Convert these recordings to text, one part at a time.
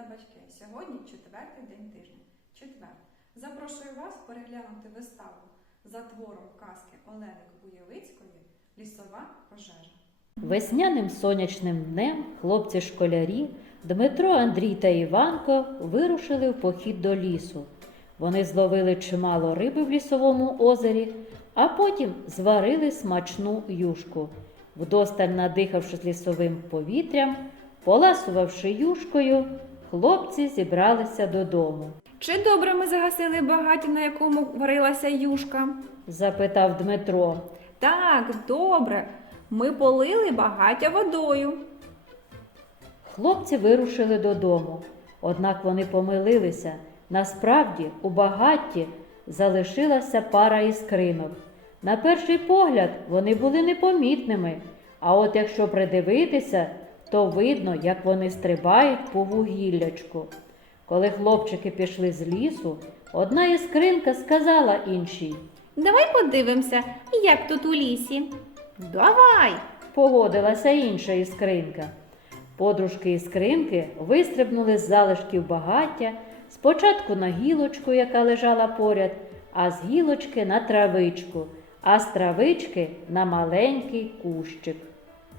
та батьки. Сьогодні четвертий день тижня. Четвер. Запрошую вас переглянути виставу за твором казки Олени Буєвицької Лісова пожежа. Весняним сонячним днем хлопці-школярі Дмитро, Андрій та Іванко вирушили в похід до лісу. Вони зловили чимало риби в лісовому озері, а потім зварили смачну юшку. Вдосталь надихавшись лісовим повітрям, поласувавши юшкою, хлопці зібралися додому. Чи добре ми загасили багаття, на якому варилася юшка? Запитав Дмитро. Так, добре. Ми полили багаття водою. Хлопці вирушили додому, однак вони помилилися. Насправді у багатті залишилася пара іскринок. На перший погляд вони були непомітними, а от якщо придивитися, то видно, як вони стрибають по вугіллячку. Коли хлопчики пішли з лісу, одна іскринка сказала іншій. Давай подивимося, як тут у лісі. Давай. Погодилася інша іскринка. Подружки іскринки вистрибнули з залишків багаття спочатку на гілочку, яка лежала поряд, а з гілочки на травичку, а з травички на маленький кущик.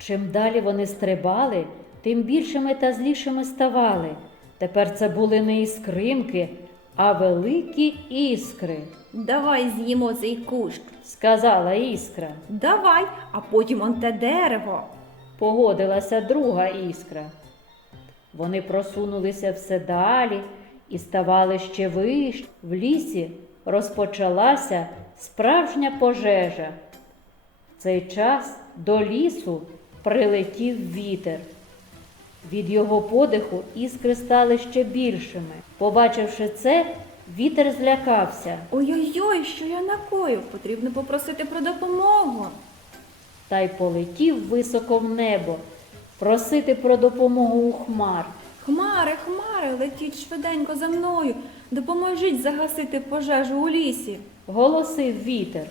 Чим далі вони стрибали, тим більшими та злішими ставали. Тепер це були не іскринки, а великі іскри, Давай з'їмо цей кущ. сказала іскра. Давай, а потім он те дерево. Погодилася друга іскра. Вони просунулися все далі і ставали ще вище. В лісі розпочалася справжня пожежа. В цей час до лісу прилетів вітер. Від його подиху іскри стали ще більшими. Побачивши це, вітер злякався. Ой-ой-ой, що я накоїв? Потрібно попросити про допомогу. та й полетів високо в небо, просити про допомогу у хмар. Хмари, хмари, летіть швиденько за мною. Допоможіть загасити пожежу у лісі. Голосив вітер.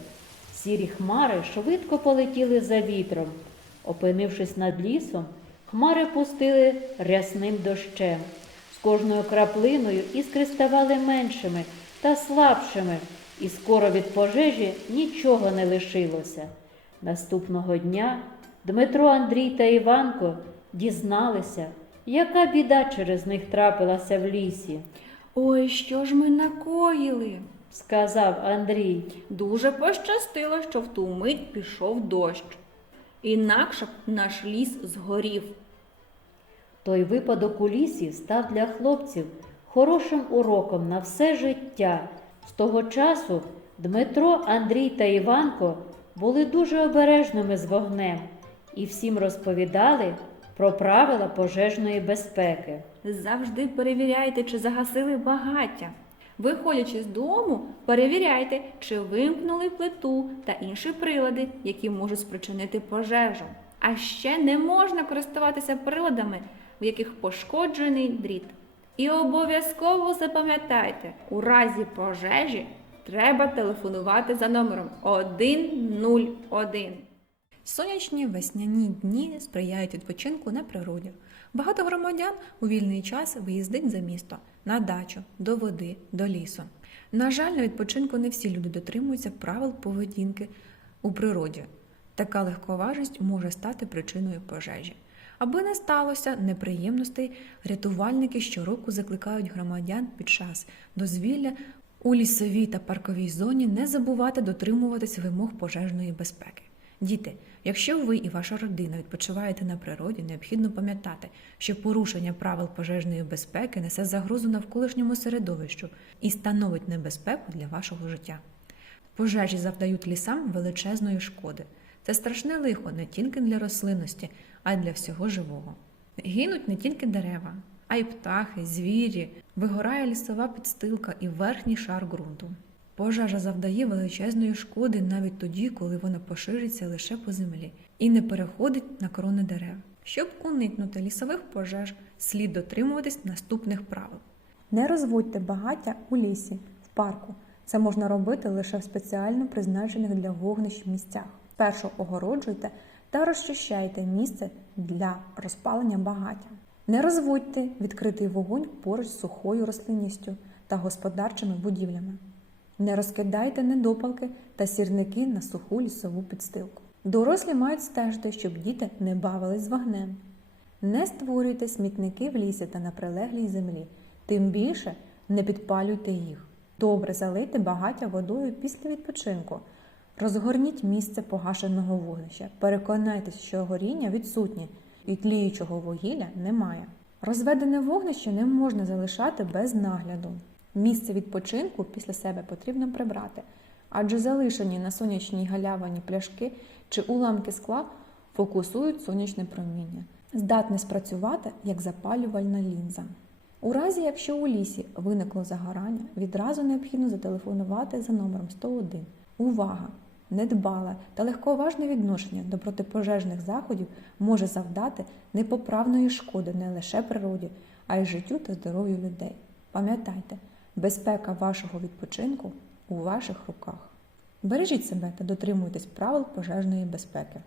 Сірі хмари швидко полетіли за вітром. Опинившись над лісом, хмари пустили рясним дощем. З кожною краплиною іскри ставали меншими та слабшими, і скоро від пожежі нічого не лишилося. Наступного дня Дмитро, Андрій та Іванко дізналися, яка біда через них трапилася в лісі, Ой, що ж ми накоїли? сказав Андрій. Дуже пощастило, що в ту мить пішов дощ. Інакше б наш ліс згорів. Той випадок у лісі став для хлопців хорошим уроком на все життя. З того часу Дмитро, Андрій та Іванко були дуже обережними з вогнем і всім розповідали про правила пожежної безпеки. Завжди перевіряйте, чи загасили багаття. Виходячи з дому, перевіряйте, чи вимкнули плиту та інші прилади, які можуть спричинити пожежу. А ще не можна користуватися приладами, в яких пошкоджений дріт. І обов'язково запам'ятайте, у разі пожежі треба телефонувати за номером 101. Сонячні весняні дні сприяють відпочинку на природі. Багато громадян у вільний час виїздить за місто, на дачу, до води, до лісу. На жаль, на відпочинку не всі люди дотримуються правил поведінки у природі. Така легковажність може стати причиною пожежі. Аби не сталося неприємностей, рятувальники щороку закликають громадян під час дозвілля у лісовій та парковій зоні не забувати дотримуватись вимог пожежної безпеки. Діти, якщо ви і ваша родина відпочиваєте на природі, необхідно пам'ятати, що порушення правил пожежної безпеки несе загрозу навколишньому середовищу і становить небезпеку для вашого життя. Пожежі завдають лісам величезної шкоди. Це страшне лихо не тільки для рослинності, а й для всього живого. Гинуть не тільки дерева, а й птахи, звірі, вигорає лісова підстилка і верхній шар ґрунту. Пожежа завдає величезної шкоди навіть тоді, коли вона пошириться лише по землі і не переходить на крони дерев. Щоб уникнути лісових пожеж, слід дотримуватись наступних правил. Не розводьте багаття у лісі, в парку. Це можна робити лише в спеціально призначених для вогнищ місцях. Першу огороджуйте та розчищайте місце для розпалення багаття. Не розводьте відкритий вогонь поруч з сухою рослинністю та господарчими будівлями. Не розкидайте недопалки та сірники на суху лісову підстилку. Дорослі мають стежити, щоб діти не бавились з вогнем. Не створюйте смітники в лісі та на прилеглій землі, тим більше не підпалюйте їх. Добре залийте багаття водою після відпочинку. Розгорніть місце погашеного вогнища. Переконайтесь, що горіння відсутнє і тліючого вугілля немає. Розведене вогнище не можна залишати без нагляду. Місце відпочинку після себе потрібно прибрати, адже залишені на сонячній галявині пляшки чи уламки скла фокусують сонячне проміння, здатне спрацювати як запалювальна лінза. У разі, якщо у лісі виникло загорання, відразу необхідно зателефонувати за номером 101. Увага! Недбале та легковажне відношення до протипожежних заходів може завдати непоправної шкоди не лише природі, а й життю та здоров'ю людей. Пам'ятайте, безпека вашого відпочинку у ваших руках. Бережіть себе та дотримуйтесь правил пожежної безпеки.